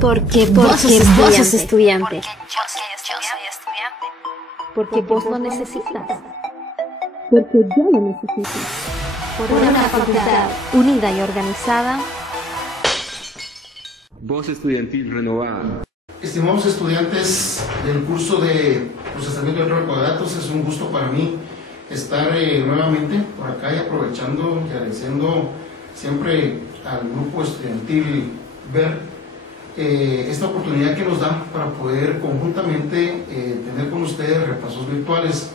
Porque vos sos estudiante. Porque vos lo necesitas. Porque yo lo necesito. Por una facultad unida y organizada. Voz estudiantil renovada. Estimados estudiantes del curso de procesamiento electrónico de datos, es un gusto para mí estar nuevamente por acá y aprovechando y agradeciendo siempre al grupo estudiantil ver esta oportunidad que nos dan para poder conjuntamente tener con ustedes repasos virtuales.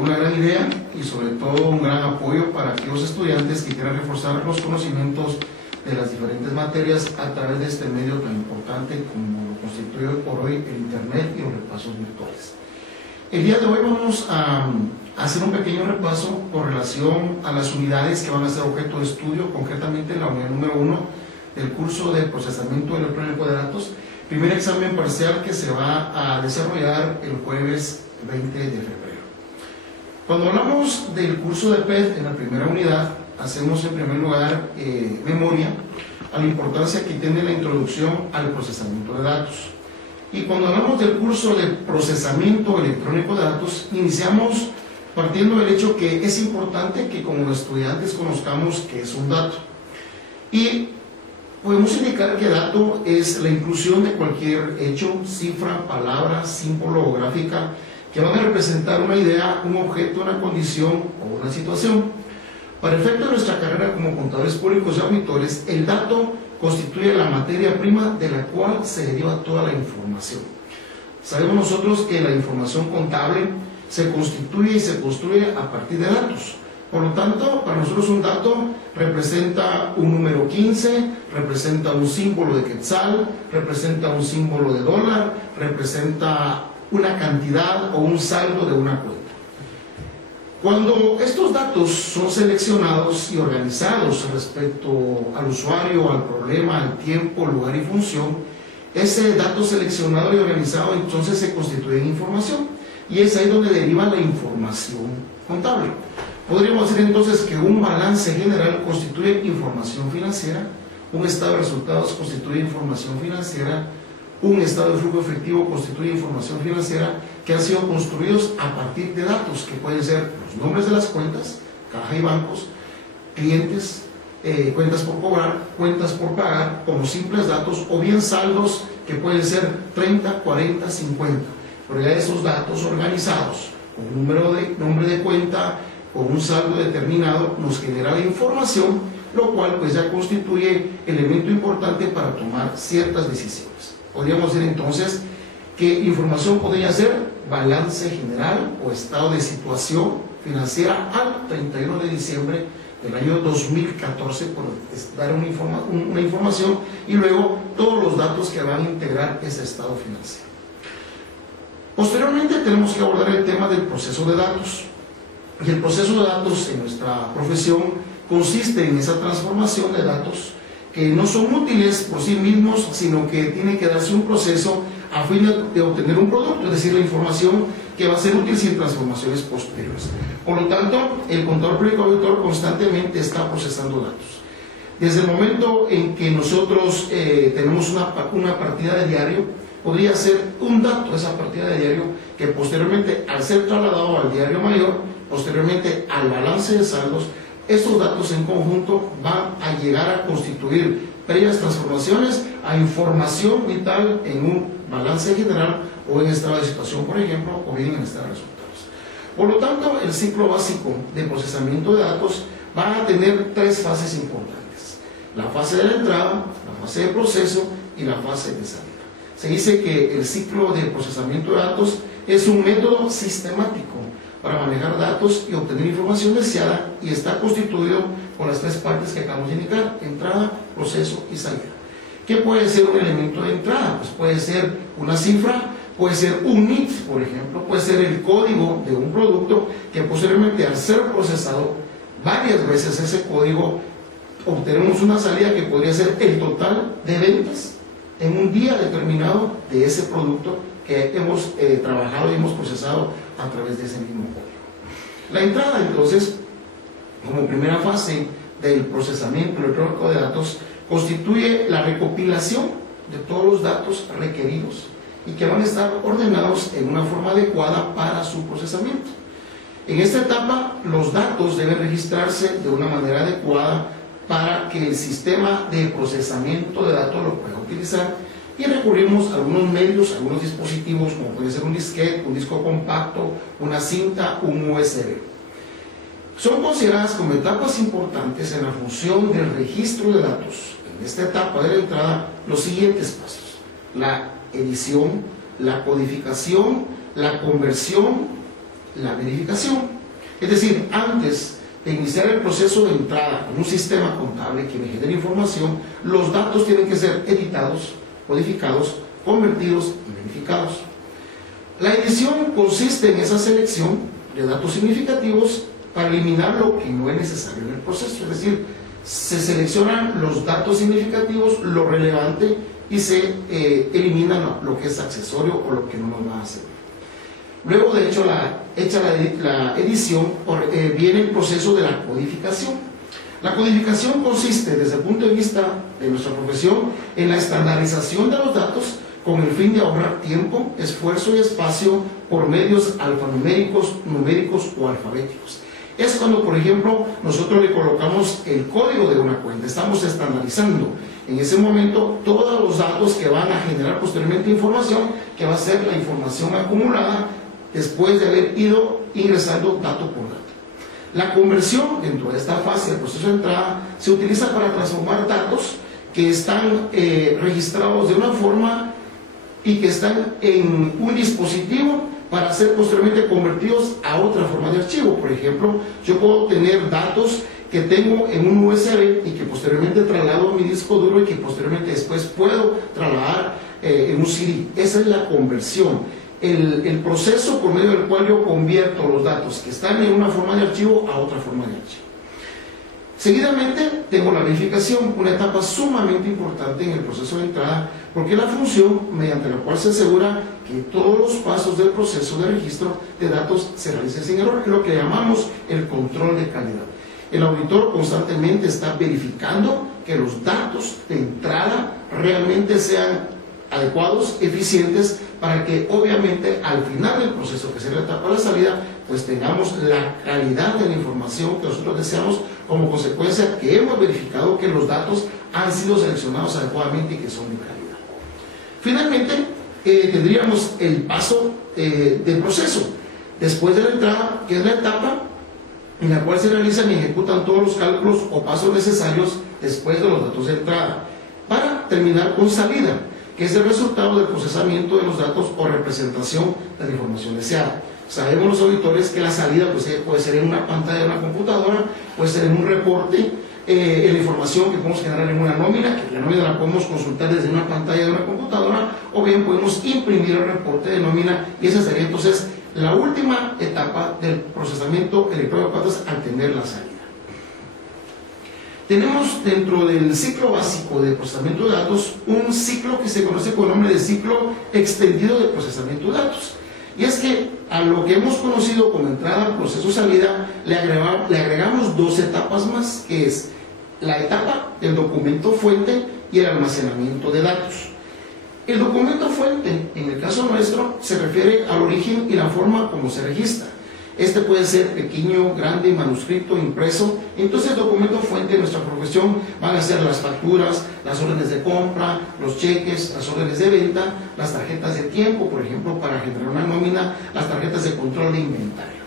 Una gran idea y sobre todo un gran apoyo para aquellos estudiantes que quieran reforzar los conocimientos de las diferentes materias a través de este medio tan importante como lo constituye por hoy el Internet y los repasos virtuales. El día de hoy vamos a hacer un pequeño repaso con relación a las unidades que van a ser objeto de estudio, concretamente la unidad número 1 del curso de procesamiento electrónico de datos, primer examen parcial que se va a desarrollar el jueves 20 de febrero. Cuando hablamos del curso de PED en la primera unidad, hacemos en primer lugar memoria a la importancia que tiene la introducción al procesamiento de datos. Y cuando hablamos del curso de procesamiento electrónico de datos, iniciamos partiendo del hecho que es importante que como estudiantes conozcamos qué es un dato. Y podemos indicar que dato es la inclusión de cualquier hecho, cifra, palabra, símbolo o gráfica que van a representar una idea, un objeto, una condición o una situación. Para efecto de nuestra carrera como contadores públicos y auditores, el dato constituye la materia prima de la cual se deriva toda la información. Sabemos nosotros que la información contable se constituye y se construye a partir de datos. Por lo tanto, para nosotros un dato representa un número 15, representa un símbolo de quetzal, representa un símbolo de dólar, representa una cantidad o un saldo de una cuenta. Cuando estos datos son seleccionados y organizados respecto al usuario, al problema, al tiempo, lugar y función, ese dato seleccionado y organizado entonces se constituye en información y es ahí donde deriva la información contable. Podríamos decir entonces que un balance general constituye información financiera, un estado de resultados constituye información financiera, un estado de flujo efectivo constituye información financiera que han sido construidos a partir de datos que pueden ser los nombres de las cuentas, caja y bancos, clientes, cuentas por cobrar, cuentas por pagar como simples datos o bien saldos que pueden ser 30, 40, 50. Pero ya esos datos organizados con un nombre de cuenta, con un saldo determinado, nos genera la información, lo cual pues ya constituye elemento importante para tomar ciertas decisiones. Podríamos decir entonces que información podría ser balance general o estado de situación financiera al 31 de diciembre del año 2014, por dar una información, y luego todos los datos que van a integrar ese estado financiero. Posteriormente tenemos que abordar el tema del proceso de datos. Y el proceso de datos en nuestra profesión consiste en esa transformación de datos que no son útiles por sí mismos, sino que tiene que darse un proceso a fin de obtener un producto, es decir, la información que va a ser útil sin transformaciones posteriores. Por lo tanto, el contador público auditor constantemente está procesando datos. Desde el momento en que nosotros tenemos una partida de diario, podría ser un dato esa partida de diario que posteriormente, al ser trasladado al diario mayor, posteriormente al balance de saldos, estos datos en conjunto van a llegar a constituir previas transformaciones a información vital en un balance general o en estado de situación, por ejemplo, o bien en estado de resultados. Por lo tanto, el ciclo básico de procesamiento de datos va a tener tres fases importantes: la fase de la entrada, la fase de proceso y la fase de salida. Se dice que el ciclo de procesamiento de datos es un método sistemático para manejar datos y obtener información deseada y está constituido por las tres partes que acabamos de indicar: entrada, proceso y salida. ¿Qué puede ser un elemento de entrada? Pues puede ser una cifra, puede ser un NIF, por ejemplo, puede ser el código de un producto que posteriormente, al ser procesado varias veces ese código, obtenemos una salida que podría ser el total de ventas en un día determinado de ese producto que hemos trabajado y hemos procesado a través de ese mismo código. La entrada, entonces, como primera fase del procesamiento electrónico de datos, constituye la recopilación de todos los datos requeridos y que van a estar ordenados en una forma adecuada para su procesamiento. En esta etapa, los datos deben registrarse de una manera adecuada para que el sistema de procesamiento de datos lo pueda utilizar, y recurrimos a algunos medios, a algunos dispositivos, como puede ser un disquete, un disco compacto, una cinta, un USB. Son consideradas como etapas importantes en la función del registro de datos. En esta etapa de la entrada, los siguientes pasos: la edición, la codificación, la conversión, la verificación. Es decir, antes de iniciar el proceso de entrada en un sistema contable que me genere información, los datos tienen que ser editados, codificados, convertidos y verificados. La edición consiste en esa selección de datos significativos para eliminar lo que no es necesario en el proceso. Es decir, se seleccionan los datos significativos, lo relevante, y se elimina lo que es accesorio o lo que no nos va a hacer. Luego de hecho la edición, viene el proceso de la codificación. La codificación consiste, desde el punto de vista de nuestra profesión, en la estandarización de los datos con el fin de ahorrar tiempo, esfuerzo y espacio por medios alfanuméricos, numéricos o alfabéticos. Es cuando, por ejemplo, nosotros le colocamos el código de una cuenta, estamos estandarizando en ese momento todos los datos que van a generar posteriormente información, que va a ser la información acumulada después de haber ido ingresando dato por dato. La conversión dentro de esta fase del proceso de entrada se utiliza para transformar datos que están registrados de una forma y que están en un dispositivo para ser posteriormente convertidos a otra forma de archivo. Por ejemplo, yo puedo tener datos que tengo en un USB y que posteriormente traslado a mi disco duro y que posteriormente después puedo trasladar en un CD. Esa es la conversión. El proceso por medio del cual yo convierto los datos que están en una forma de archivo a otra forma de archivo. Seguidamente tengo la verificación, una etapa sumamente importante en el proceso de entrada, porque es la función mediante la cual se asegura que todos los pasos del proceso de registro de datos se realicen sin error, que es lo que llamamos el control de calidad. El auditor constantemente está verificando que los datos de entrada realmente sean adecuados, eficientes, para que obviamente al final del proceso, que será la etapa de salida, pues tengamos la calidad de la información que nosotros deseamos, como consecuencia que hemos verificado que los datos han sido seleccionados adecuadamente y que son de calidad. Finalmente, tendríamos el paso del proceso, después de la entrada, que es la etapa en la cual se realizan y ejecutan todos los cálculos o pasos necesarios después de los datos de entrada, para terminar con salida, que es el resultado del procesamiento de los datos o representación de la información deseada. Sabemos los auditores que la salida puede ser en una pantalla de una computadora, puede ser en un reporte, en la información que podemos generar en una nómina, que la nómina la podemos consultar desde una pantalla de una computadora, o bien podemos imprimir el reporte de nómina, y esa sería entonces la última etapa del procesamiento electrónico de datos al tener la salida. Tenemos dentro del ciclo básico de procesamiento de datos un ciclo que se conoce con el nombre de ciclo extendido de procesamiento de datos. Y es que a lo que hemos conocido como entrada, proceso, salida, le agregamos dos etapas más, que es la etapa del documento fuente y el almacenamiento de datos. El documento fuente, en el caso nuestro, se refiere al origen y la forma como se registra. Este puede ser pequeño, grande, manuscrito, impreso. Entonces el documento fuente de nuestra profesión van a ser las facturas, las órdenes de compra, los cheques, las órdenes de venta, las tarjetas de tiempo, por ejemplo, para generar una nómina, las tarjetas de control de inventario.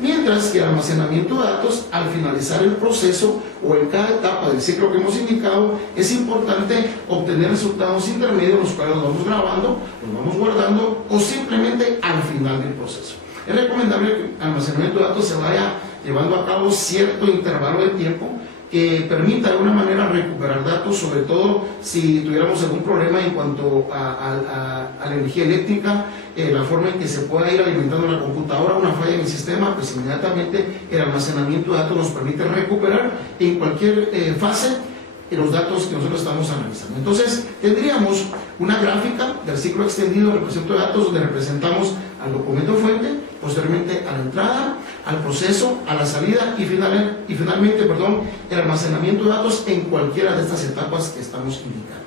Mientras que el almacenamiento de datos, al finalizar el proceso o en cada etapa del ciclo que hemos indicado, es importante obtener resultados intermedios, los cuales los vamos grabando, los vamos guardando o simplemente al final del proceso. Es recomendable que el almacenamiento de datos se vaya llevando a cabo cierto intervalo de tiempo que permita de alguna manera recuperar datos, sobre todo si tuviéramos algún problema en cuanto a la energía eléctrica, la forma en que se pueda ir alimentando la computadora, una falla en el sistema, pues inmediatamente el almacenamiento de datos nos permite recuperar en cualquier fase los datos que nosotros estamos analizando. Entonces tendríamos una gráfica del ciclo extendido del procesamiento de datos donde representamos al documento fuente, posteriormente a la entrada, al proceso, a la salida y finalmente el almacenamiento de datos en cualquiera de estas etapas que estamos indicando.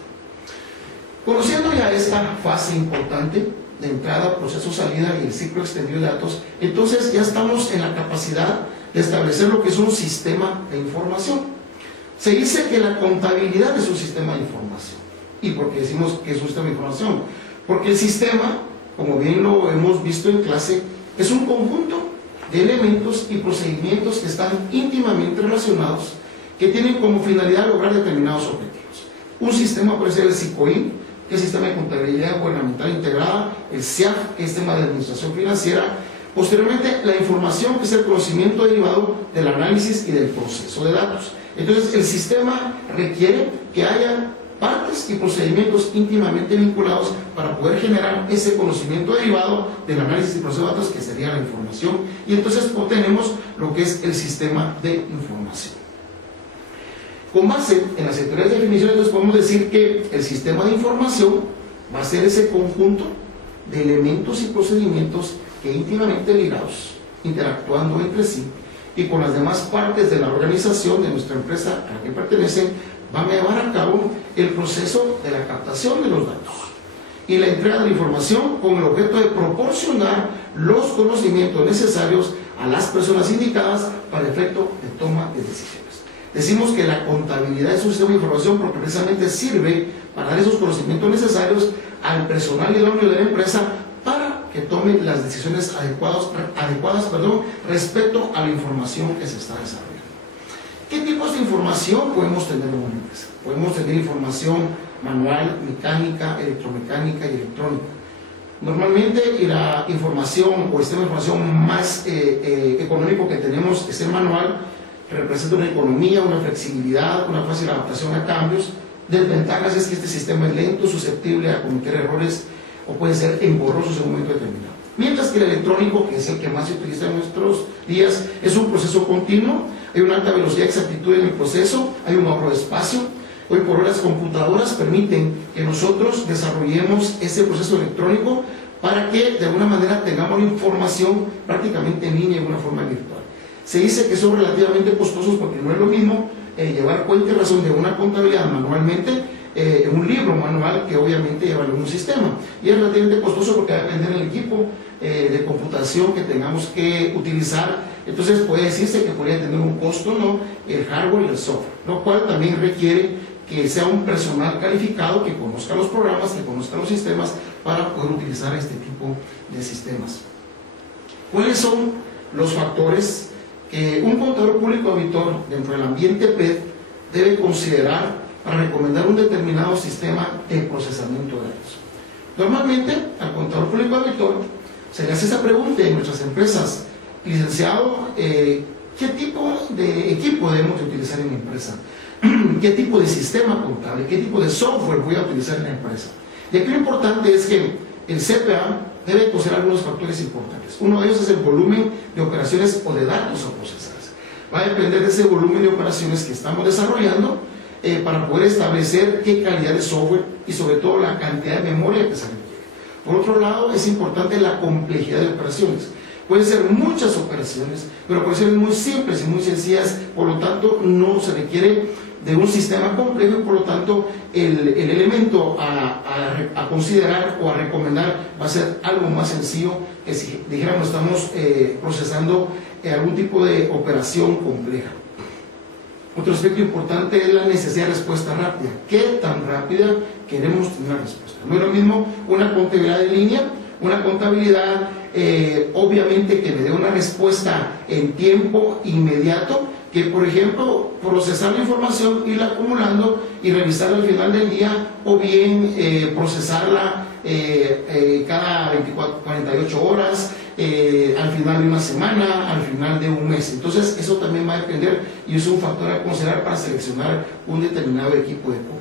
Conociendo ya esta fase importante de entrada, proceso, salida y el ciclo extendido de datos, entonces ya estamos en la capacidad de establecer lo que es un sistema de información. Se dice que la contabilidad es un sistema de información. ¿Y por qué decimos que es un sistema de información? Porque el sistema, como bien lo hemos visto en clase, es un conjunto de elementos y procedimientos que están íntimamente relacionados, que tienen como finalidad lograr determinados objetivos. Un sistema puede ser el SICOIN, que es el Sistema de Contabilidad Gubernamental Integrada, el SIAF, que es Sistema de Administración Financiera, posteriormente la información, que es el conocimiento derivado del análisis y del proceso de datos. Entonces el sistema requiere que haya partes y procedimientos íntimamente vinculados para poder generar ese conocimiento derivado del análisis y proceso de datos, que sería la información, y entonces obtenemos lo que es el sistema de información. Con base en las anteriores definiciones, entonces podemos decir que el sistema de información va a ser ese conjunto de elementos y procedimientos que íntimamente ligados, interactuando entre sí y con las demás partes de la organización de nuestra empresa a la que pertenecen, van a llevar a cabo el proceso de la captación de los datos y la entrega de la información con el objeto de proporcionar los conocimientos necesarios a las personas indicadas para el efecto de toma de decisiones. Decimos que la contabilidad es un sistema de información porque precisamente sirve para dar esos conocimientos necesarios al personal idóneo de la empresa para que tomen las decisiones adecuadas respecto a la información que se está desarrollando. ¿Qué tipos de información podemos tener en una empresa? Podemos tener información manual, mecánica, electromecánica y electrónica. Normalmente la información o el sistema de información más económico que tenemos es el manual. Representa una economía, una flexibilidad, una fácil adaptación a cambios. Desventajas es que este sistema es lento, susceptible a cometer errores o puede ser engorroso en un momento determinado. Mientras que el electrónico, que es el que más se utiliza en nuestros días, es un proceso continuo, hay una alta velocidad y exactitud en el proceso, hay un ahorro de espacio. Hoy por hoy las computadoras permiten que nosotros desarrollemos ese proceso electrónico para que de alguna manera tengamos información prácticamente en línea, en una forma virtual. Se dice que son relativamente costosos porque no es lo mismo llevar cuenta y razón de una contabilidad manualmente en un libro manual que obviamente llevarlo en un sistema. Y es relativamente costoso porque va a depender del equipo de computación que tengamos que utilizar. Entonces puede decirse que podría tener un costo, ¿no?, el hardware y el software, lo cual también requiere que sea un personal calificado que conozca los programas, que conozca los sistemas para poder utilizar este tipo de sistemas. ¿Cuáles son los factores que un contador público auditor dentro del ambiente PED debe considerar para recomendar un determinado sistema de procesamiento de datos? Normalmente al contador público auditor se le hace esa pregunta en nuestras empresas: licenciado, ¿qué tipo de equipo debemos de utilizar en mi empresa? ¿Qué tipo de sistema contable? ¿Qué tipo de software voy a utilizar en la empresa? Y aquí lo importante es que el CPA debe considerar algunos factores importantes. Uno de ellos es el volumen de operaciones o de datos a procesar. Va a depender de ese volumen de operaciones que estamos desarrollando para poder establecer qué calidad de software y sobre todo la cantidad de memoria que se requiere. Por otro lado, es importante la complejidad de operaciones. Pueden ser muchas operaciones, pero operaciones muy simples y muy sencillas, por lo tanto no se requiere de un sistema complejo y por lo tanto el elemento a considerar o a recomendar va a ser algo más sencillo que si dijéramos estamos procesando algún tipo de operación compleja. Otro aspecto importante es la necesidad de respuesta rápida. ¿Qué tan rápida queremos tener la respuesta? No es lo mismo una contabilidad en línea, una contabilidad obviamente que me dé una respuesta en tiempo inmediato, que por ejemplo procesar la información, irla acumulando y revisarla al final del día, o bien procesarla cada 48 horas, al final de una semana, al final de un mes. Entonces eso también va a depender y es un factor a considerar para seleccionar un determinado equipo de cómputo.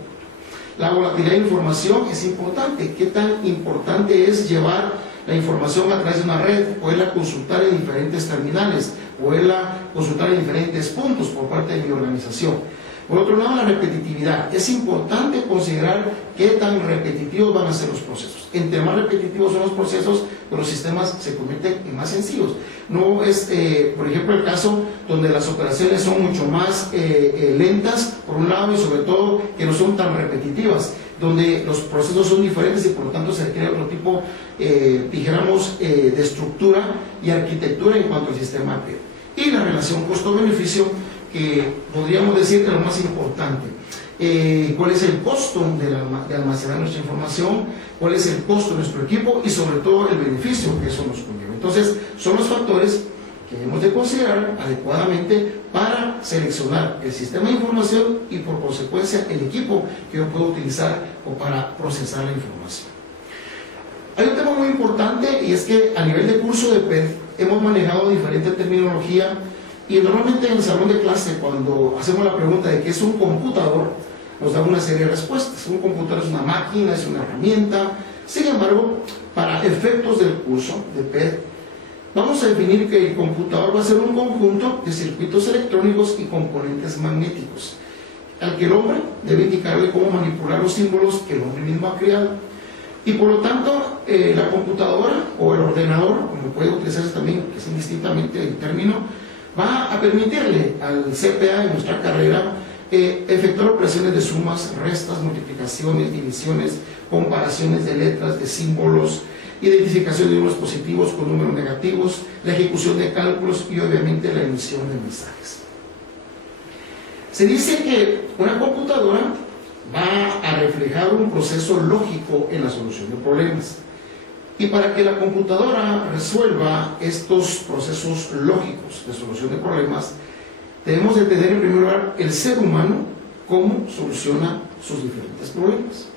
La volatilidad de información es importante. ¿Qué tan importante es llevar la información a través de una red, poderla consultar en diferentes terminales, poderla consultar en diferentes puntos por parte de mi organización? Por otro lado, la repetitividad. Es importante considerar qué tan repetitivos van a ser los procesos. Entre más repetitivos son los procesos, los sistemas se convierten en más sencillos. No es, por ejemplo, el caso donde las operaciones son mucho más lentas, por un lado, y sobre todo que no son tan repetitivas, donde los procesos son diferentes y por lo tanto se requiere otro tipo, dijéramos, de estructura y arquitectura en cuanto al sistema PED. Y la relación costo-beneficio, que podríamos decir que es lo más importante. ¿Cuál es el costo de almacenar nuestra información? ¿Cuál es el costo de nuestro equipo? Y sobre todo el beneficio que eso nos conlleva. Entonces, son los factores que debemos de considerar adecuadamente para seleccionar el sistema de información y por consecuencia el equipo que yo puedo utilizar o para procesar la información. Hay un tema muy importante y es que a nivel de curso de PED hemos manejado diferente terminología y normalmente en el salón de clase cuando hacemos la pregunta de qué es un computador nos da una serie de respuestas. Un computador es una máquina, es una herramienta. Sin embargo, para efectos del curso de PED vamos a definir que el computador va a ser un conjunto de circuitos electrónicos y componentes magnéticos al que el hombre debe indicarle cómo manipular los símbolos que el hombre mismo ha creado. Y por lo tanto, la computadora o el ordenador, como puede utilizarse también, que es indistintamente el término, va a permitirle al CPA en nuestra carrera efectuar operaciones de sumas, restas, multiplicaciones, divisiones, comparaciones de letras, de símbolos, identificación de números positivos con números negativos, la ejecución de cálculos y obviamente la emisión de mensajes. Se dice que una computadora va a reflejar un proceso lógico en la solución de problemas. Y para que la computadora resuelva estos procesos lógicos de solución de problemas, debemos de tener en primer lugar el ser humano cómo soluciona sus diferentes problemas.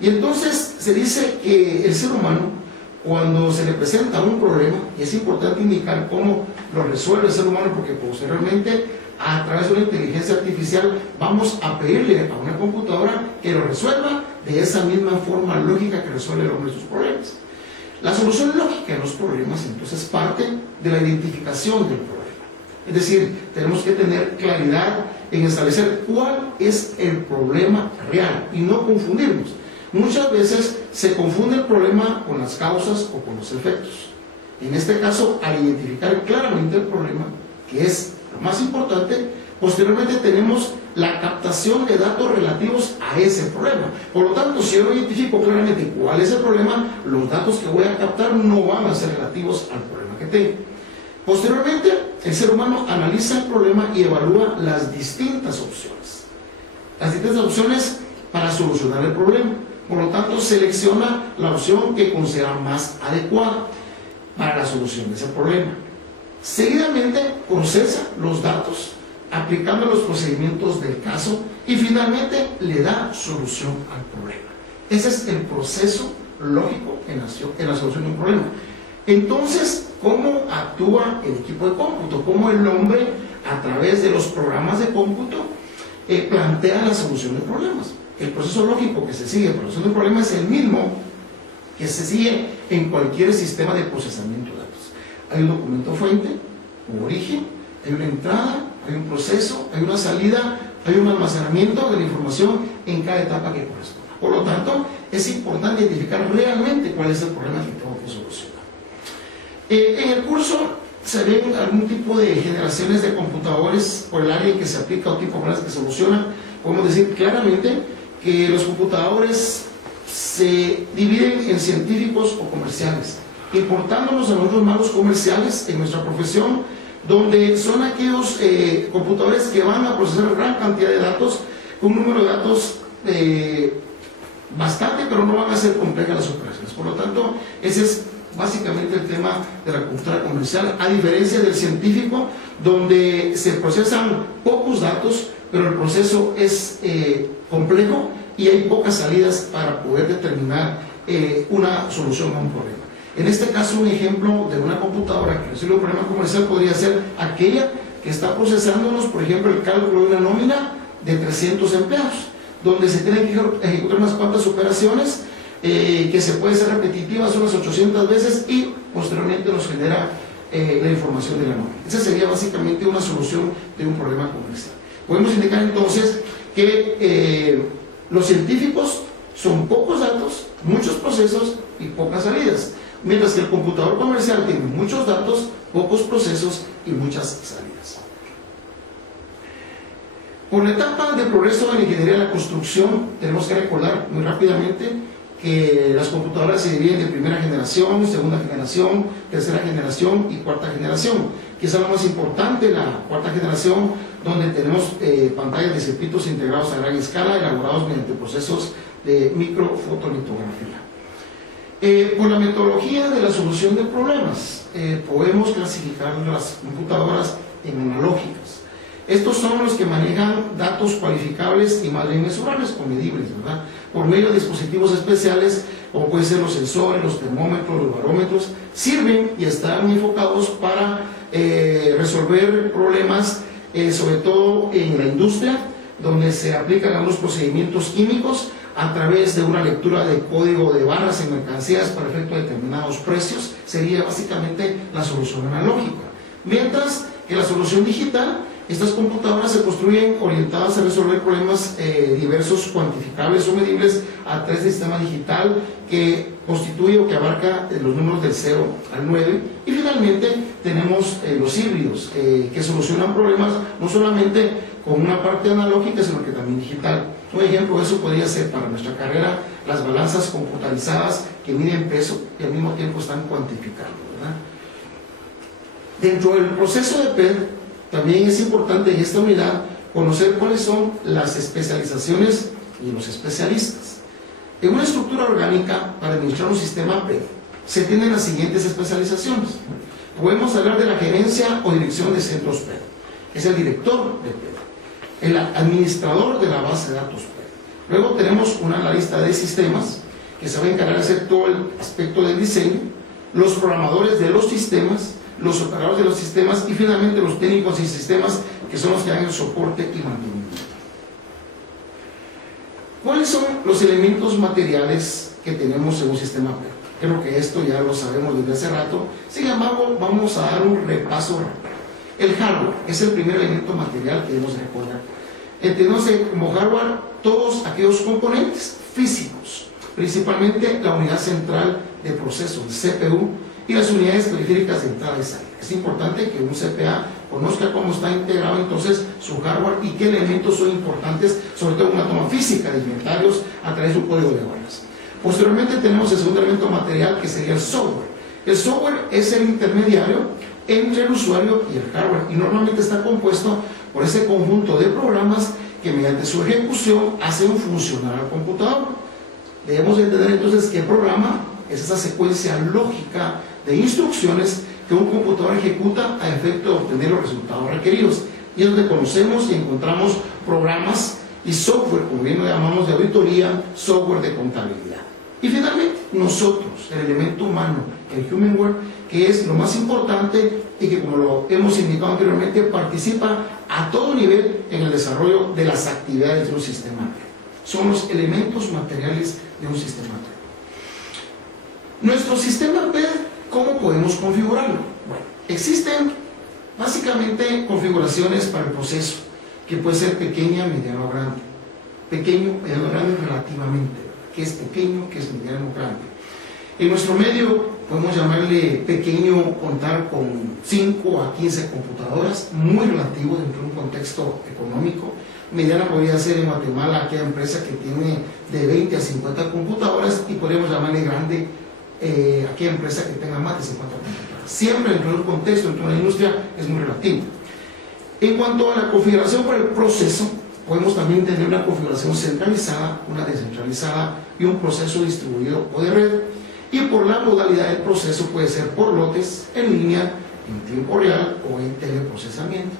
Y entonces se dice que el ser humano, cuando se le presenta un problema, y es importante indicar cómo lo resuelve el ser humano, porque posteriormente a través de una inteligencia artificial vamos a pedirle a una computadora que lo resuelva de esa misma forma lógica que resuelve el hombre sus problemas. La solución lógica de los problemas entonces parte de la identificación del problema. Es decir, tenemos que tener claridad en establecer cuál es el problema real y no confundirnos. Muchas veces se confunde el problema con las causas o con los efectos. En este caso, al identificar claramente el problema, que es lo más importante, posteriormente tenemos la captación de datos relativos a ese problema. Por lo tanto, si yo no identifico claramente cuál es el problema, los datos que voy a captar no van a ser relativos al problema que tengo. Posteriormente, el ser humano analiza el problema y evalúa las distintas opciones. Las distintas opciones para solucionar el problema. Por lo tanto, selecciona la opción que considera más adecuada para la solución de ese problema. Seguidamente, procesa los datos aplicando los procedimientos del caso y finalmente le da solución al problema. Ese es el proceso lógico en la solución de un problema. Entonces, ¿cómo actúa el equipo de cómputo? ¿Cómo el hombre, a través de los programas de cómputo, plantea la solución de problemas? El proceso lógico que se sigue para la solución de un problema es el mismo que se sigue en cualquier sistema de procesamiento de datos. Hay un documento fuente, un origen, hay una entrada, hay un proceso, hay una salida, hay un almacenamiento de la información en cada etapa que corresponda. Por lo tanto, es importante identificar realmente cuál es el problema que tengo que solucionar. En el curso se ven algún tipo de generaciones de computadores por el área en que se aplica o tipo de problemas que se solucionan. Podemos decir claramente que los computadores se dividen en científicos o comerciales, importándonos a nosotros más los comerciales en nuestra profesión, donde son aquellos computadores que van a procesar gran cantidad de datos, un número de datos bastante, pero no van a ser complejas las operaciones. Por lo tanto, ese es básicamente el tema de la computadora comercial, a diferencia del científico, donde se procesan pocos datos, pero el proceso es complejo y hay pocas salidas para poder determinar una solución a un problema. En este caso, un ejemplo de una computadora que resuelve un problema comercial podría ser aquella que está procesándonos, por ejemplo, el cálculo de una nómina de 300 empleados, donde se tienen que ejecutar unas cuantas operaciones que se pueden ser repetitivas unas 800 veces y posteriormente nos genera la información de la nómina. Esa sería básicamente una solución de un problema comercial. Podemos indicar entonces que los científicos son pocos datos, muchos procesos y pocas salidas, mientras que el computador comercial tiene muchos datos, pocos procesos y muchas salidas. Por la etapa de progreso de la ingeniería de la construcción, tenemos que recordar muy rápidamente que las computadoras se dividen de primera generación, segunda generación, tercera generación y cuarta generación. Quizá lo más importante, la cuarta generación, donde tenemos pantallas de circuitos integrados a gran escala, elaborados mediante procesos de microfotolitografía. Por la metodología de la solución de problemas, podemos clasificar las computadoras en analógicas. Estos son los que manejan datos cualificables y más bien mesurables o medibles, ¿verdad? Por medio de dispositivos especiales, como pueden ser los sensores, los termómetros, los barómetros, sirven y están enfocados para resolver problemas, sobre todo en la industria, donde se aplican algunos procedimientos químicos a través de una lectura de código de barras en mercancías para efecto de determinados precios. Sería básicamente la solución analógica. Mientras que la solución digital, estas computadoras se construyen orientadas a resolver problemas diversos, cuantificables o medibles a través del sistema digital que constituye o que abarca los números del 0 al 9. Y finalmente tenemos los híbridos que solucionan problemas no solamente con una parte analógica, sino que también digital. Un ejemplo de eso podría ser para nuestra carrera las balanzas computarizadas que miden peso y al mismo tiempo están cuantificando, ¿verdad? Dentro del proceso de PED también es importante en esta unidad conocer cuáles son las especializaciones y los especialistas. En una estructura orgánica para administrar un sistema PED se tienen las siguientes especializaciones. Podemos hablar de la gerencia o dirección de centros PED, es el director de PED, el administrador de la base de datos PED. Luego tenemos un analista de sistemas que se va a encargar de hacer todo el aspecto del diseño, los programadores de los sistemas, los operadores de los sistemas y finalmente los técnicos y sistemas, que son los que dan el soporte y mantenimiento. ¿Cuáles son los elementos materiales que tenemos en un sistema PED? Creo que esto ya lo sabemos desde hace rato. Sin embargo, vamos a dar un repaso rápido. El hardware es el primer elemento material que debemos recordar. Entendemos como hardware todos aquellos componentes físicos, principalmente la unidad central de proceso, el CPU, y las unidades periféricas de entrada y salida. Es importante que un CPA conozca cómo está integrado entonces su hardware y qué elementos son importantes, sobre todo una toma física de inventarios a través de un código de barras. Posteriormente tenemos el segundo elemento material, que sería el software. El software es el intermediario entre el usuario y el hardware y normalmente está compuesto por ese conjunto de programas que mediante su ejecución hacen funcionar al computador. Debemos entender entonces qué programa es esa secuencia lógica de instrucciones que un computador ejecuta a efecto de obtener los resultados requeridos. Y es donde conocemos y encontramos programas y software, como bien lo llamamos, de auditoría, software de contabilidad. Y finalmente, nosotros, el elemento humano, el humanware, que es lo más importante y que, como lo hemos indicado anteriormente, participa a todo nivel en el desarrollo de las actividades de un sistema. Son los elementos materiales de un sistema. Nuestro sistema PED, ¿cómo podemos configurarlo? Bueno, existen básicamente configuraciones para el proceso, que puede ser pequeña, mediano o grande. Pequeño, mediano o grande relativamente, que es pequeño, que es mediano o grande. En nuestro medio podemos llamarle pequeño contar con 5 a 15 computadoras, muy relativo dentro de un contexto económico. Mediana podría ser en Guatemala aquella empresa que tiene de 20 a 50 computadoras, y podríamos llamarle grande aquella empresa que tenga más de 50 computadoras. Siempre dentro de un contexto, dentro de una industria, es muy relativo. En cuanto a la configuración para el proceso, podemos también tener una configuración centralizada, una descentralizada y un proceso distribuido o de red. Y por la modalidad del proceso puede ser por lotes, en línea, en tiempo real o en teleprocesamiento.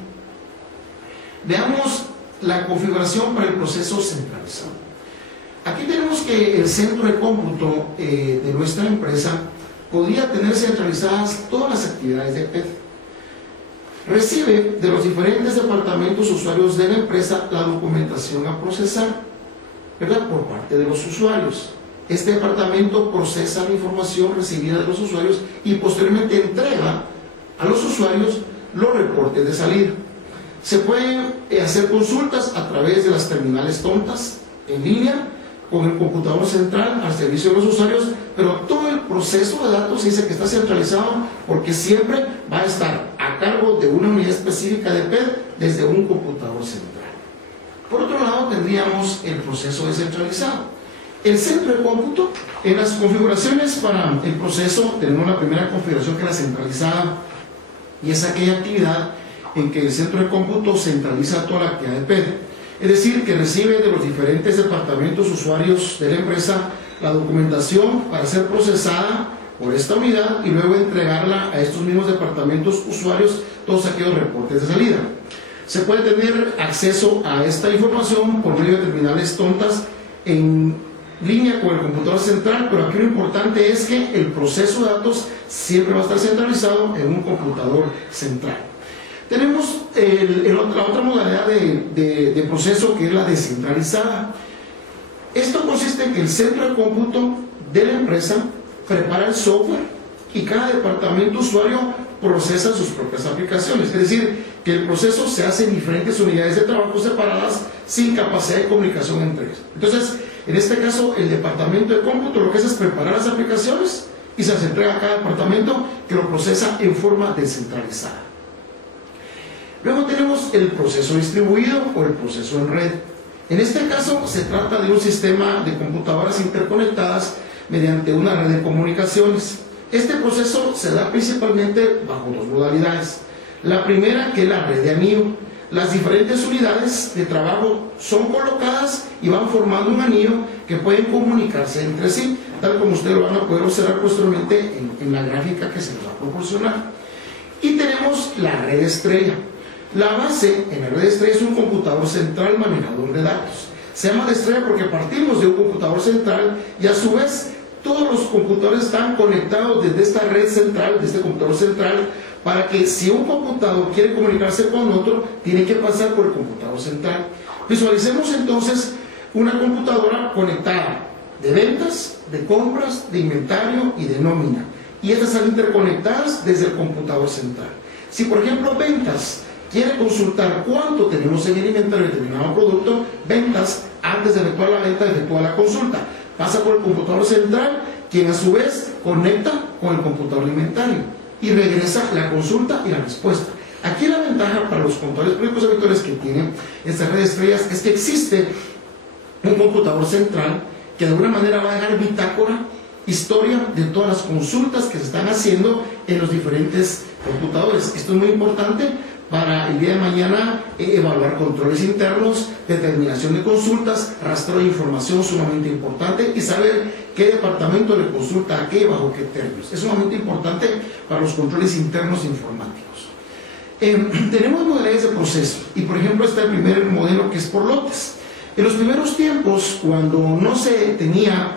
Veamos la configuración para el proceso centralizado. Aquí tenemos que el centro de cómputo de nuestra empresa podría tener centralizadas todas las actividades de PED. Recibe de los diferentes departamentos usuarios de la empresa la documentación a procesar, ¿verdad?, por parte de los usuarios. Este departamento procesa la información recibida de los usuarios y posteriormente entrega a los usuarios los reportes de salida. Se pueden hacer consultas a través de las terminales tontas en línea con el computador central al servicio de los usuarios, pero todo el proceso de datos dice que está centralizado porque siempre va a estar a cargo de una unidad específica de PED desde un computador central. Por otro lado, tendríamos el proceso descentralizado. El centro de cómputo, en las configuraciones para el proceso, tenemos la primera configuración que es la centralizada, y es aquella actividad en que el centro de cómputo centraliza toda la actividad de PED. Es decir, que recibe de los diferentes departamentos usuarios de la empresa la documentación para ser procesada por esta unidad y luego entregarla a estos mismos departamentos usuarios todos aquellos reportes de salida. Se puede tener acceso a esta información por medio de terminales tontas en línea con el computador central, pero aquí lo importante es que el proceso de datos siempre va a estar centralizado en un computador central. Tenemos la otra modalidad de proceso, que es la descentralizada. Esto consiste en que el centro de cómputo de la empresa prepara el software y cada departamento usuario procesa sus propias aplicaciones. Es decir, que el proceso se hace en diferentes unidades de trabajo separadas sin capacidad de comunicación entre ellas. Entonces, en este caso, el departamento de cómputo lo que hace es preparar las aplicaciones y se las entrega a cada departamento que lo procesa en forma descentralizada. Luego tenemos el proceso distribuido o el proceso en red. En este caso se trata de un sistema de computadoras interconectadas mediante una red de comunicaciones. Este proceso se da principalmente bajo dos modalidades. La primera, que es la red de anillo. Las diferentes unidades de trabajo son colocadas y van formando un anillo que pueden comunicarse entre sí, tal como ustedes lo van a poder observar posteriormente en la gráfica que se nos va a proporcionar. Y tenemos la red estrella. La base en la red estrella es un computador central manejador de datos. Se llama de estrella porque partimos de un computador central y a su vez todos los computadores están conectados desde esta red central, de este computador central, para que si un computador quiere comunicarse con otro, tiene que pasar por el computador central. Visualicemos entonces una computadora conectada de ventas, de compras, de inventario y de nómina. Y estas están interconectadas desde el computador central. Si por ejemplo ventas quiere consultar cuánto tenemos en el inventario de determinado producto, ventas, antes de efectuar la venta, efectúa la consulta. Pasa por el computador central, quien a su vez conecta con el computador de inventario y regresa la consulta y la respuesta. Aquí la ventaja para los contadores públicos habituales que tienen esta red de estrellas es que existe un computador central que de alguna manera va a dejar bitácora, historia de todas las consultas que se están haciendo en los diferentes computadores. Esto es muy importante para el día de mañana evaluar controles internos, determinación de consultas, rastreo de información sumamente importante y saber qué departamento le consulta a qué y bajo qué términos. Es sumamente importante para los controles internos informáticos. Tenemos modalidades de proceso y por ejemplo está el primer modelo que es por lotes. En los primeros tiempos, cuando no se tenía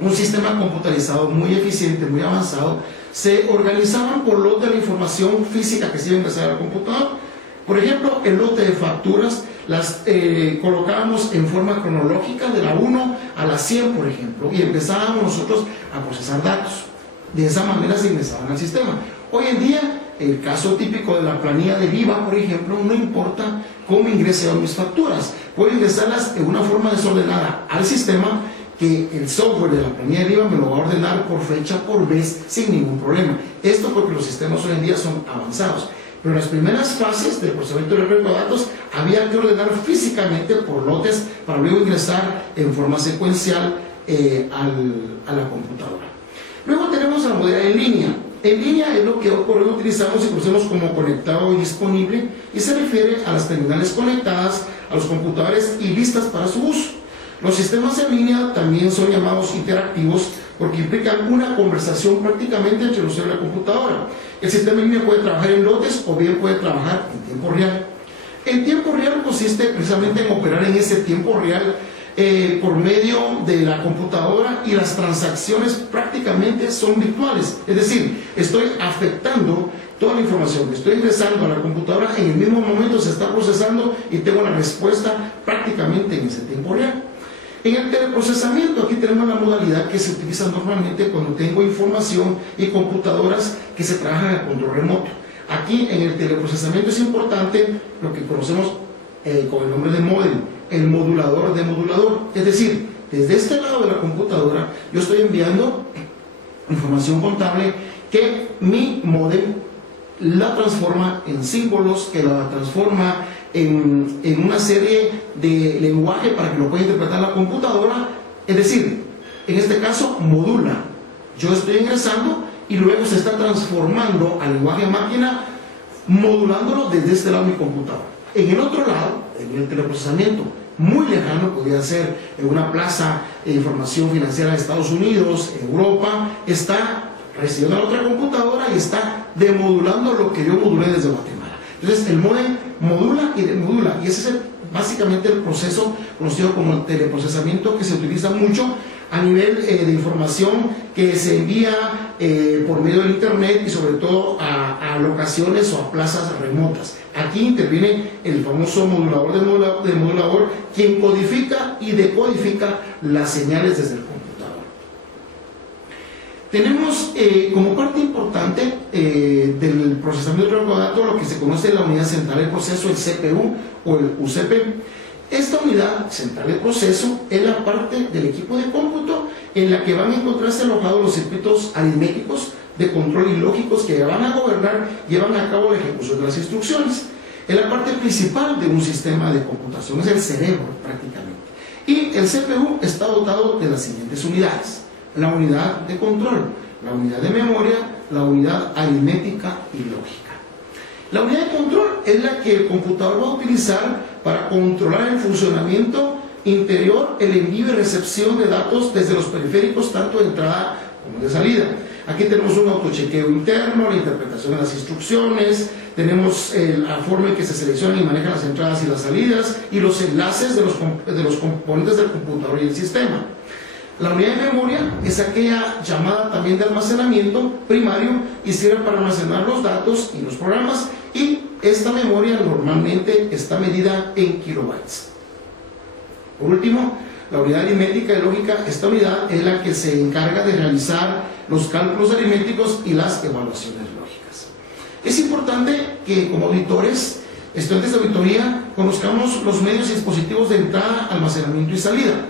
un sistema computarizado muy eficiente, muy avanzado, se organizaban por lote de la información física que se iba a ingresar al computador. Por ejemplo, el lote de facturas las colocábamos en forma cronológica de la 1 a la 100, por ejemplo, y empezábamos nosotros a procesar datos. De esa manera se ingresaban al sistema. Hoy en día, el caso típico de la planilla del IVA, por ejemplo, no importa cómo ingrese mis facturas, puedo ingresarlas de una forma desordenada al sistema, que el software de la planilla del IVA me lo va a ordenar por fecha, por mes, sin ningún problema. Esto porque los sistemas hoy en día son avanzados. Pero en las primeras fases del procesamiento de récord de datos había que ordenar físicamente por lotes para luego ingresar en forma secuencial a la computadora. Luego tenemos la modalidad en línea. En línea es lo que hoy utilizamos y conocemos como conectado y disponible y se refiere a las terminales conectadas a los computadores y listas para su uso. Los sistemas en línea también son llamados interactivos porque implican una conversación prácticamente entre el usuario y la computadora. El sistema en línea puede trabajar en lotes o bien puede trabajar en tiempo real. El tiempo real consiste precisamente en operar en ese tiempo real por medio de la computadora y las transacciones prácticamente son virtuales. Es decir, estoy afectando toda la información que estoy ingresando a la computadora, en el mismo momento se está procesando y tengo la respuesta prácticamente en ese tiempo real. En el teleprocesamiento, aquí tenemos la modalidad que se utiliza normalmente cuando tengo información y computadoras que se trabajan a control remoto. Aquí en el teleprocesamiento es importante lo que conocemos con el nombre de módem, el modulador de modulador. Es decir, desde este lado de la computadora yo estoy enviando información contable que mi módem la transforma en símbolos, que la transforma en una serie de lenguaje para que lo pueda interpretar la computadora. Es decir, en este caso modula. Yo estoy ingresando y luego se está transformando al lenguaje máquina, modulándolo desde este lado de mi computadora. En el otro lado, en el teleprocesamiento muy lejano, podría ser en una plaza de información financiera de Estados Unidos, Europa, está recibiendo a la otra computadora y está demodulando lo que yo modulé desde Guatemala. Entonces el módem modula y demodula, y ese es básicamente el proceso conocido como el teleprocesamiento, que se utiliza mucho a nivel de información que se envía por medio del internet y sobre todo a locaciones o a plazas remotas. Aquí interviene el famoso modulador de modulador, quien codifica y decodifica las señales desde el computador. Tenemos como parte importante del procesamiento de datos lo que se conoce la unidad central del proceso, el CPU o el UCP. Esta unidad central de proceso es la parte del equipo de cómputo en la que van a encontrarse alojados los circuitos aritméticos de control y lógicos que van a gobernar, llevan a cabo la ejecución de las instrucciones. Es la parte principal de un sistema de computación, es el cerebro prácticamente. Y el CPU está dotado de las siguientes unidades: la unidad de control, la unidad de memoria, la unidad aritmética y lógica. La unidad de control es la que el computador va a utilizar para controlar el funcionamiento interior, el envío y recepción de datos desde los periféricos, tanto de entrada como de salida. Aquí tenemos un autochequeo interno, la interpretación de las instrucciones, tenemos la forma en que se seleccionan y manejan las entradas y las salidas, y los enlaces de los componentes del computador y el sistema. La unidad de memoria es aquella llamada también de almacenamiento primario y sirve para almacenar los datos y los programas, y esta memoria normalmente está medida en kilobytes. Por último, la unidad aritmética y lógica, esta unidad es la que se encarga de realizar los cálculos aritméticos y las evaluaciones lógicas. Es importante que como auditores, estudiantes de auditoría, conozcamos los medios y dispositivos de entrada, almacenamiento y salida.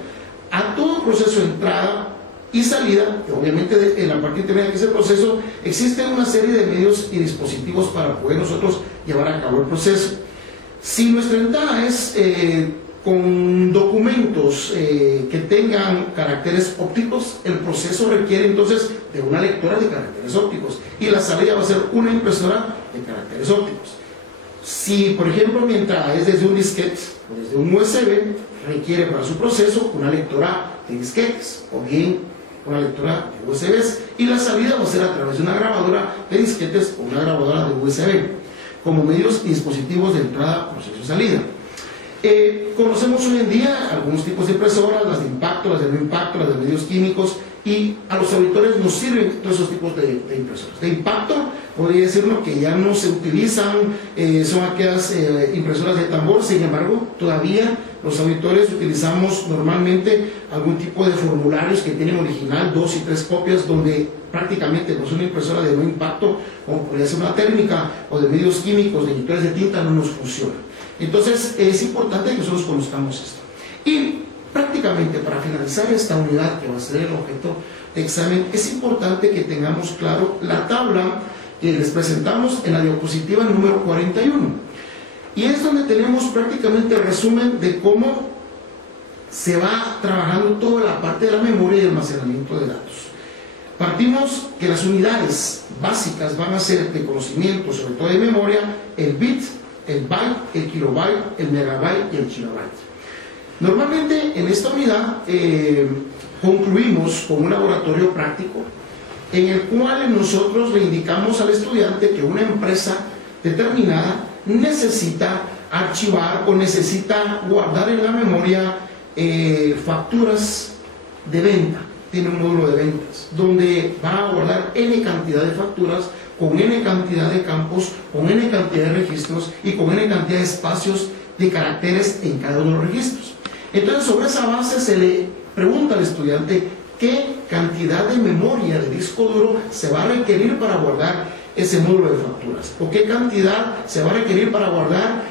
A todo proceso de entrada y salida, que obviamente en la parte intermedia que es el proceso, existe una serie de medios y dispositivos para poder nosotros llevar a cabo el proceso. Si nuestra entrada es con documentos que tengan caracteres ópticos, el proceso requiere entonces de una lectora de caracteres ópticos, y la salida va a ser una impresora de caracteres ópticos. Si, por ejemplo, mi entrada es desde un disquete o desde un USB, requiere para su proceso una lectora de disquetes o bien una lectora de USBs, y la salida va a ser a través de una grabadora de disquetes o una grabadora de USB como medios y dispositivos de entrada, proceso y salida. Conocemos hoy en día algunos tipos de impresoras, las de impacto, las de no impacto, las de medios químicos, y a los auditores nos sirven todos esos tipos de impresoras. De impacto podría decir uno que ya no se utilizan, son aquellas impresoras de tambor. Sin embargo, todavía los auditores utilizamos normalmente algún tipo de formularios que tienen original 2 y 3 copias, donde prácticamente no es una impresora de no impacto, como podría ser una térmica, o de medios químicos, de inyectores de tinta, no nos funciona. Entonces es importante que nosotros conozcamos esto. Y prácticamente para finalizar esta unidad, que va a ser el objeto de examen, es importante que tengamos claro la tabla que les presentamos en la diapositiva número 41. Y es donde tenemos prácticamente el resumen de cómo se va trabajando toda la parte de la memoria y almacenamiento de datos. Partimos que las unidades básicas van a ser de conocimiento, sobre todo de memoria, el bit, el byte, el kilobyte, el megabyte y el kilobyte. Normalmente en esta unidad concluimos con un laboratorio práctico en el cual nosotros le indicamos al estudiante que una empresa determinada necesita archivar o necesita guardar en la memoria facturas de venta. Tiene un módulo de ventas donde va a guardar N cantidad de facturas con N cantidad de campos, con N cantidad de registros y con N cantidad de espacios de caracteres en cada uno de los registros. Entonces, sobre esa base se le pregunta al estudiante qué cantidad de memoria de disco duro se va a requerir para guardar ese módulo de facturas, o qué cantidad se va a requerir para guardar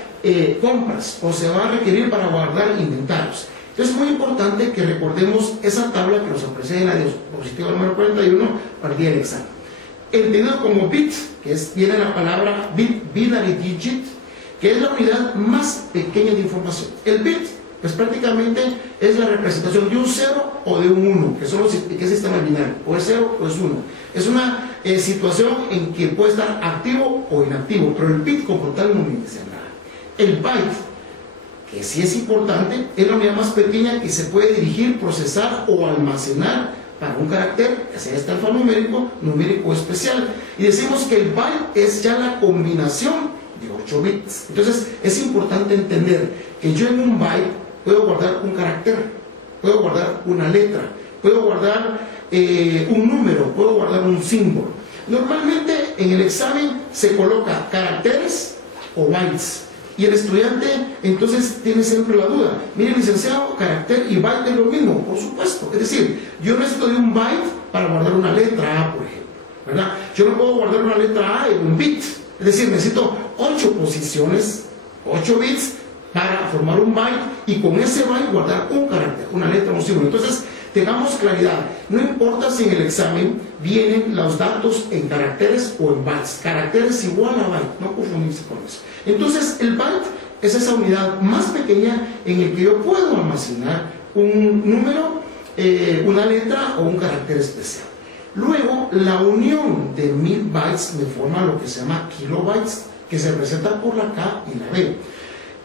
compras o se va a requerir para guardar inventarios. Entonces es muy importante que recordemos esa tabla que nos aparece en la diapositiva número 41 para el día del examen. Entendido como bit, que viene la palabra bit, binary digit, que es la unidad más pequeña de información. El bit, pues prácticamente es la representación de un 0 o de un 1, que es el sistema binario, o es 0 o es 1. Es una situación en que puede estar activo o inactivo, pero el bit como tal no me dice nada. El byte, que sí es importante, es la unidad más pequeña que se puede dirigir, procesar o almacenar para un carácter, ya sea este alfanumérico, numérico o especial. Y decimos que el byte es ya la combinación de 8 bits. Entonces es importante entender que yo en un byte puedo guardar un carácter, puedo guardar una letra, puedo guardar un número, puedo guardar un símbolo. Normalmente en el examen se coloca caracteres o bytes. Y el estudiante entonces tiene siempre la duda, mire licenciado, carácter y byte es lo mismo, por supuesto. Es decir, yo necesito de un byte para guardar una letra A, por ejemplo, ¿verdad? Yo no puedo guardar una letra A en un bit, es decir, necesito 8 posiciones, 8 bits para formar un byte y con ese byte guardar un carácter, una letra o un símbolo. Entonces, tengamos claridad, no importa si en el examen vienen los datos en caracteres o en bytes, caracteres igual a byte, no confundirse con eso. Entonces el byte es esa unidad más pequeña en el que yo puedo almacenar un número, una letra o un carácter especial. Luego la unión de 1000 bytes me forma lo que se llama kilobytes, que se representa por la K y la B.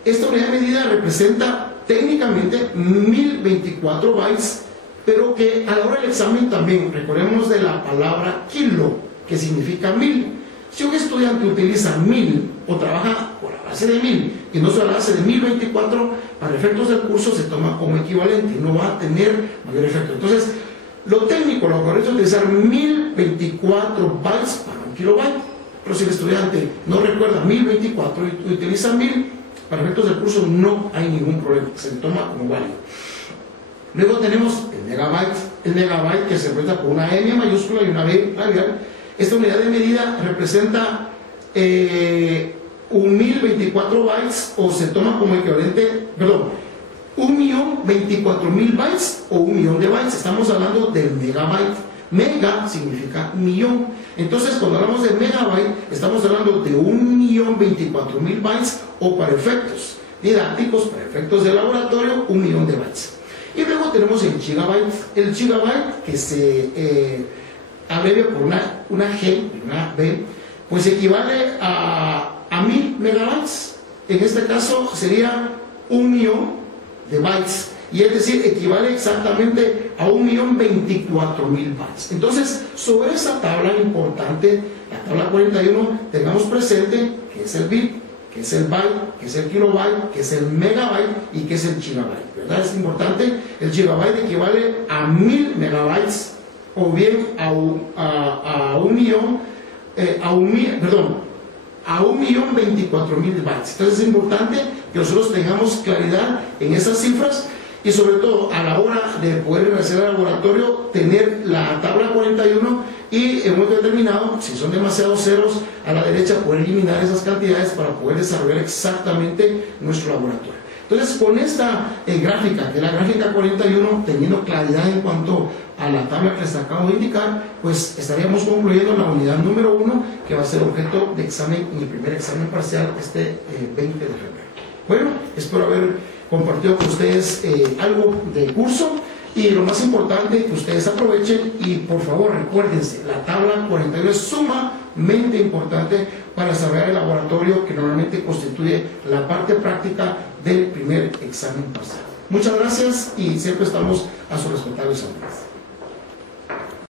Esta unidad de medida representa técnicamente 1024 bytes, pero que a la hora del examen también recordemos de la palabra kilo, que significa 1000. Si un estudiante utiliza 1000 o trabaja por la base de 1000 y no sobre la base de 1024, para efectos del curso se toma como equivalente y no va a tener mayor efecto. Entonces, lo técnico, lo correcto es utilizar 1024 bytes para un kilobyte. Pero si el estudiante no recuerda 1024 y utiliza 1000, para efectos del curso no hay ningún problema, se le toma como válido. Luego tenemos el megabyte que se representa por una M mayúscula y una B labial. Esta unidad de medida representa 1024 bytes o se toma como equivalente, perdón, 1.024.000 bytes o 1.000.000 de bytes. Estamos hablando del megabyte. Mega significa millón. Entonces, cuando hablamos de megabyte, estamos hablando de 1.024.000 bytes o para efectos didácticos, para efectos de laboratorio, 1.000.000 de bytes. Y luego tenemos el gigabyte. El gigabyte, que se abrevia por una G y una B, pues equivale a 1000 megabytes. En este caso sería 1.000.000 de bytes. Y es decir, equivale exactamente a 1.024.000 bytes. Entonces, sobre esa tabla importante, la tabla 41, tengamos presente que es el bit, que es el byte, que es el kilobyte, que es el megabyte y que es el gigabyte, ¿verdad? Es importante. El gigabyte equivale a 1000 megabytes o bien a 1.024.000 bytes. Entonces es importante que nosotros tengamos claridad en esas cifras y sobre todo a la hora de poder realizar el laboratorio, tener la tabla 41 y en un momento determinado, si son demasiados ceros a la derecha, poder eliminar esas cantidades para poder desarrollar exactamente nuestro laboratorio. Entonces, con esta gráfica, que es la gráfica 41, teniendo claridad en cuanto a la tabla que les acabo de indicar, pues estaríamos concluyendo la unidad número 1, que va a ser objeto de examen en el primer examen parcial este 20 de febrero. Bueno, espero haber compartido con ustedes algo del curso y lo más importante, que ustedes aprovechen y por favor recuérdense, la tabla 41 es sumamente importante para desarrollar el laboratorio que normalmente constituye la parte práctica del primer examen parcial. Muchas gracias y siempre estamos a sus respetables órdenes.